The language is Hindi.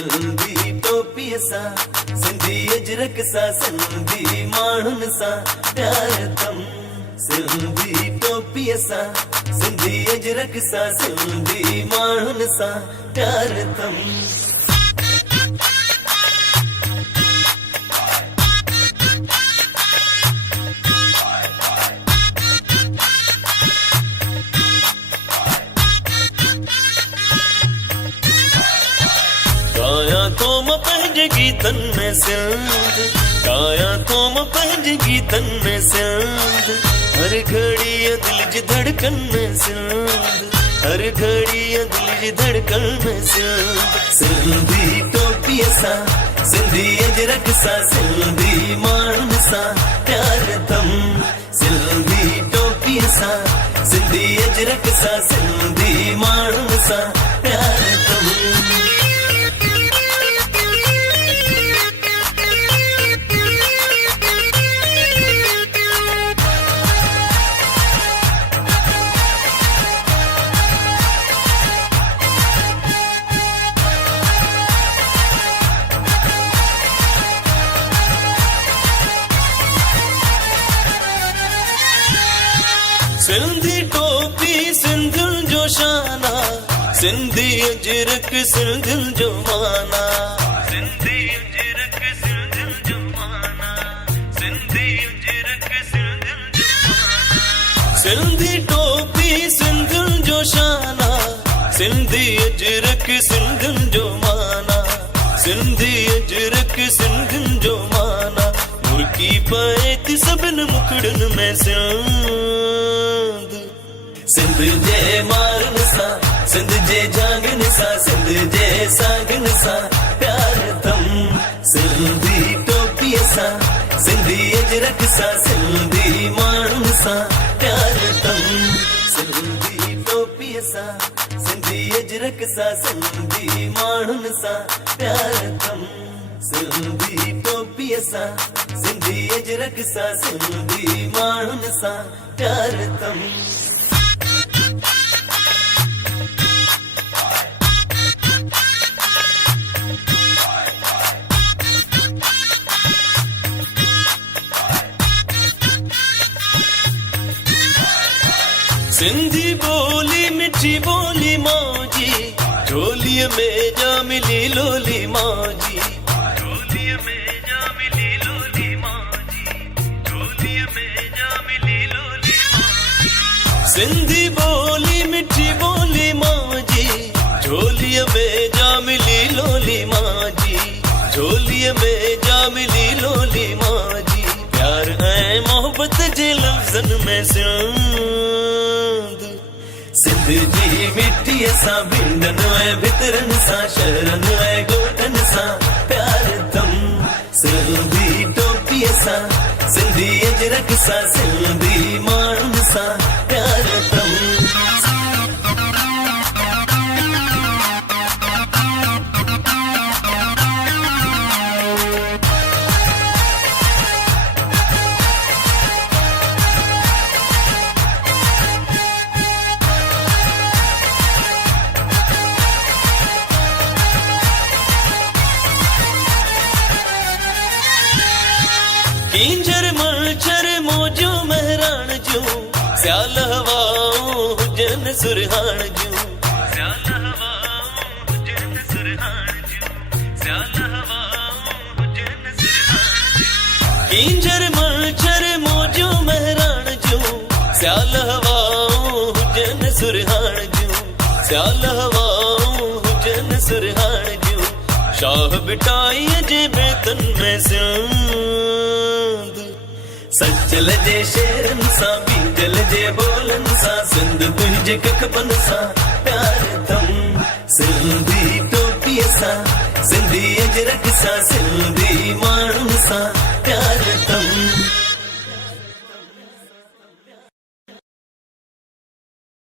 सिंधी टोपी सा सिंधी अजरक सा सिंधी माण्हुनि सां प्यार तम सिंधी टोपी सा सिंधी अजरक सा सिंधी माण्हुनि सां प्यार तम गाया तो मां पंहिंजे गीतन में सिंध गाया तो मां पंहिंजे गीतन में सिंध हर घड़ी दिल जी धड़कन में सिंध हर घड़ी दिल जी धड़कन में सिंध सिंधी टोपी सा सिंधी अजरक सा सिंधी माण्हुनि सां प्यार तम सिंधी टोपी सा सिंधी अजरक सा सिंधी माण्हुनि सां प्यार तम सिंधी टोपी सिंधियुनि जो शाना सिंधी अजरक सिंधियुनि जो माना सिंधी अजरक सिंधियुनि जो माना सिंधी अजरक सिंधियुनि जो माना सिंधी टोपी सिंधियुनि जो शाना सिंधी अजरक सिंधियुनि जो माना सिंधी अजरक सिंधियुनि जो माना मुर्की पए थी सभिनि मुखड़नि में सिंध जे मारनि सां सिंध जे जांगनि सां सिंध जे सागनि सां प्यार तम सिंधी टोपी सां सिंधी अजरक सां सिंधी माण्हुनि सां प्यार तम सिंधी टोपी सां सिंधी अजरक सां सिंधी माण्हुनि सां प्यार तम सिंधी टोपी सां सिंधी अजरक सां सिंधी माण्हुनि सां प्यार तम सिंधी बोली मिठी बोली मौजी झोलीअ में जा मिली लोली मौजी झोलीअ में जा मिली लोली मौजी झोलीअ में जा मिली लोली मौजी सिंधी बोली मिठी बोली मौजी झोलीअ में जा मिली लोली मौजी झोलीअ में जा मिली लोली मौजी प्यार ऐं मोहब्बत जे लफ़्ज़नि में सिंध जी मिट्टीअ सां भिंडनि ऐं भितरनि सां शहरनि ऐं ॻोठनि सां प्यार तम सिंधी टोपीअ सां सिंधी अजरक सां सिंधी माण्हुनि सां प्यार तम कींजर मच्छर मौजो महराण जूं सियाल हवाऊं हुजनि सुरहाण जूं सियाल हवाऊं हुजनि सुरहाण जूं सियाल हवाऊं हुजनि सुरहाण जूं कींजर मच्छर मौजो महराण जूं सियाल हवाऊं हुजनि सुरहाण जूं सियाल हवाऊं हुजनि सुरहाण जूं शाह बिटाईअ जे बेतन में सचल जे शेरनि सां बीजल जे बोलनि सां सिंध तुंहिंजे कखबनि सां प्यार तम सिंधी टोपीअ सां सिंधी अजरक सां सिंधी माण्हुनि सां प्यार